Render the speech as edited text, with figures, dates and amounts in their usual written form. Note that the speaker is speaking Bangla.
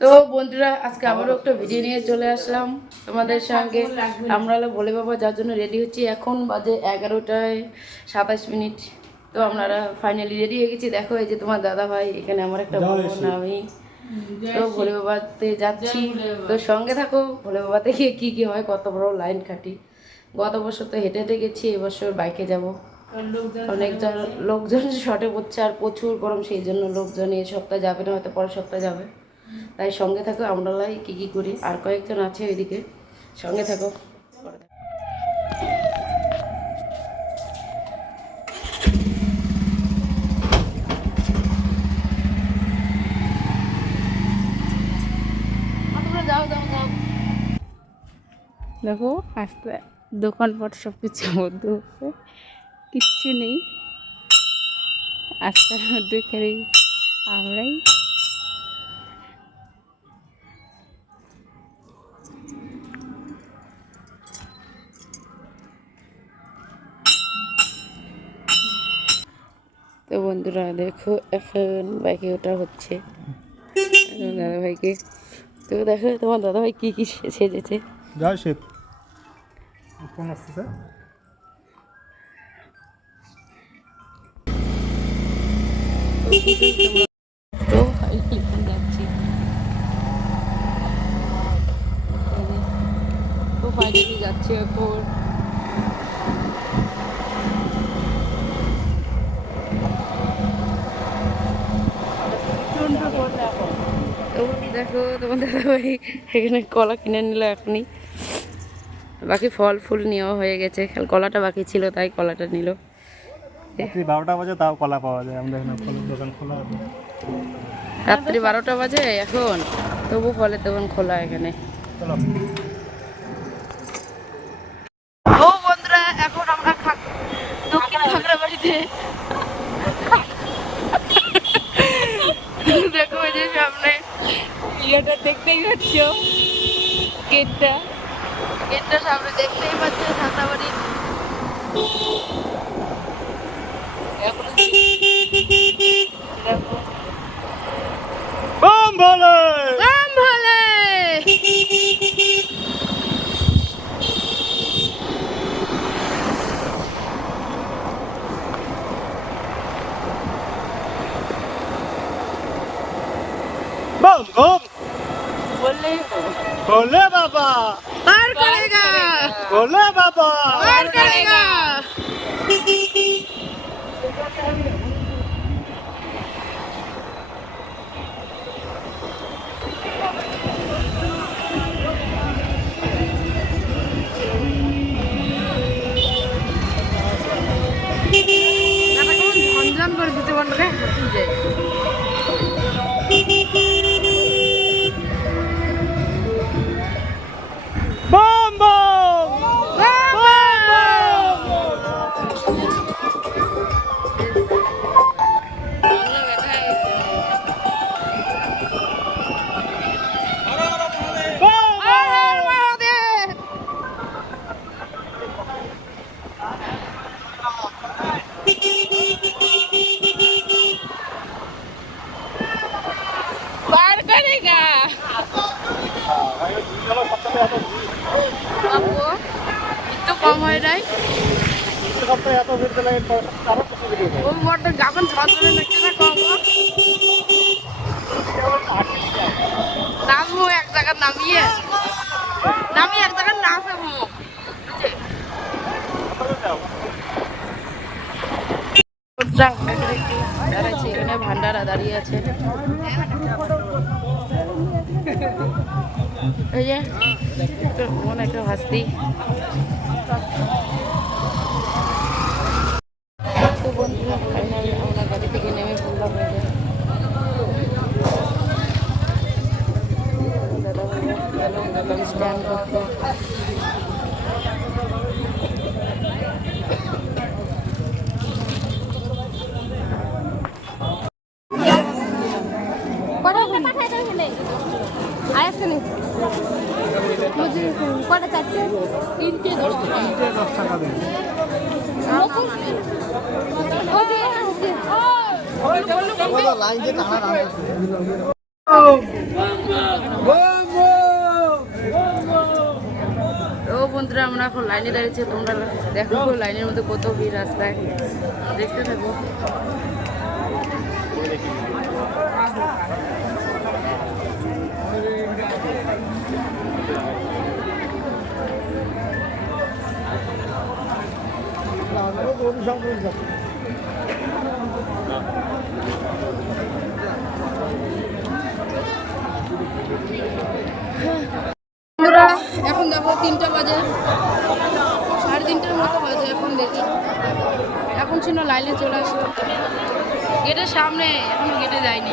তো বন্ধুরা আজকে আবারও একটা ভিডিও নিয়ে চলে আসলাম তোমাদের সঙ্গে। আমরা হলো ভোলে বাবা যার জন্য রেডি হচ্ছি। এখন বাজে 11:27। তো আমরা ফাইনালি রেডি হয়ে গেছি। দেখো এই যে তোমার দাদা ভাই, এখানে আমার একটা বোন, আমি তো ভোলে বাবাতে যাচ্ছি। তো সঙ্গে থাকো, ভোলে বাবাতে গিয়ে কী কী হয়, কত বড় লাইন কাটি। গত বছর তো হেঁটে হেঁটে গেছি, এবছর বাইকে যাব। অনেকজন লোকজন শর্টে পড়ছে আর প্রচুর গরম, সেই জন্য লোকজন এই সপ্তাহে যাবে না, হয়তো পরের সপ্তাহে যাবে। তাই সঙ্গে থাকো, আমরা কী কী করি। আর কয়েকজন আছে ওইদিকে, সঙ্গে থাকো। যাও যাও যাও। দেখো আস্তে দোকানপাট সব কিছু মধ্যে হচ্ছে, কিচ্ছু নেই রাস্তার মধ্যে, খালি আমরাই। তো বন্ধুরা দেখো, এখন বাইকে ওটা হচ্ছে দাদাভাইকে। তো দেখো তোমার দাদাভাই কী কী সেজেছে। জয় শিব। কোন আসছে স্যার? তো এখন যাচ্ছি, তো ফাইনালি যাচ্ছি এখন। তো দেখো তোমার দাদাভাই এখানে কলা কিনে নিল এখনই। বাকি ফল ফুল নেওয়া হয়ে গেছে, কলাটা বাকি ছিল তাই কলাটা নিল। রাত্রি 12টা বাজে তাও কলা পাওয়া যায়, আমাদের এখানে ফলের দোকান খোলা আছে। রাত্রি 12টা বাজে এখন, তবু ফলের দোকান খোলা এখানে। চলো। ও বন্ধুরা, এখন আমরা দক্ষিণ খাগড়াবাড়িতে। দেখো ওই যে সামনে ইয়েটা দেখতেই পাচ্ছ, গেটটা গেটটা সামনে দেখতেই পাচ্ছ, খাগড়াবাড়ি। দেখো বম ভোলে। রাম ভোলে। बम बम বললে भोले बाबा पार करेगा, भोले बाबा पार करेगा। ঝঞ্ঝান করে দিতে পারলে যায়। बम बम পার করেগা বাবু একটু কম হয় নাই। সপ্তাহে এত ভিড় দিলে আরো কিছু ভিডিও ও মোটর যখন ঝঞ্ঝানে নাকি না কম নামবো এক জায়গায়, নামিয়ে এক জায়গায় নামবো। দাঁড়াচ্ছে এখানে, ভান্ডারা দাঁড়িয়ে আছে। এই যে মনে একটা হাসতি। তো বন্ধুরা ফাইনালি আমরা গাড়ি থেকে নেমে পড়লাম। দাদা ভাই স্ট্যান্ড করতে। কটা চারটে? 3টে 10 টাকা। 10 টাকা দেন। লাইন যে টানা বন্ধুরা আমরা এখন লাইনে দাঁড়িয়েছি, তোমরা দেখো লাইনের মধ্যে কত ভিড় রাস্তায়, দেখতে থাকো। বন্ধুরা এখন দেখো 3টা বাজে, 3:30টার মতো বাজে এখন, দেখি এখন ছিল লাইনে চলে আসলো গেটের সামনে, এখনো গেটে যায়নি।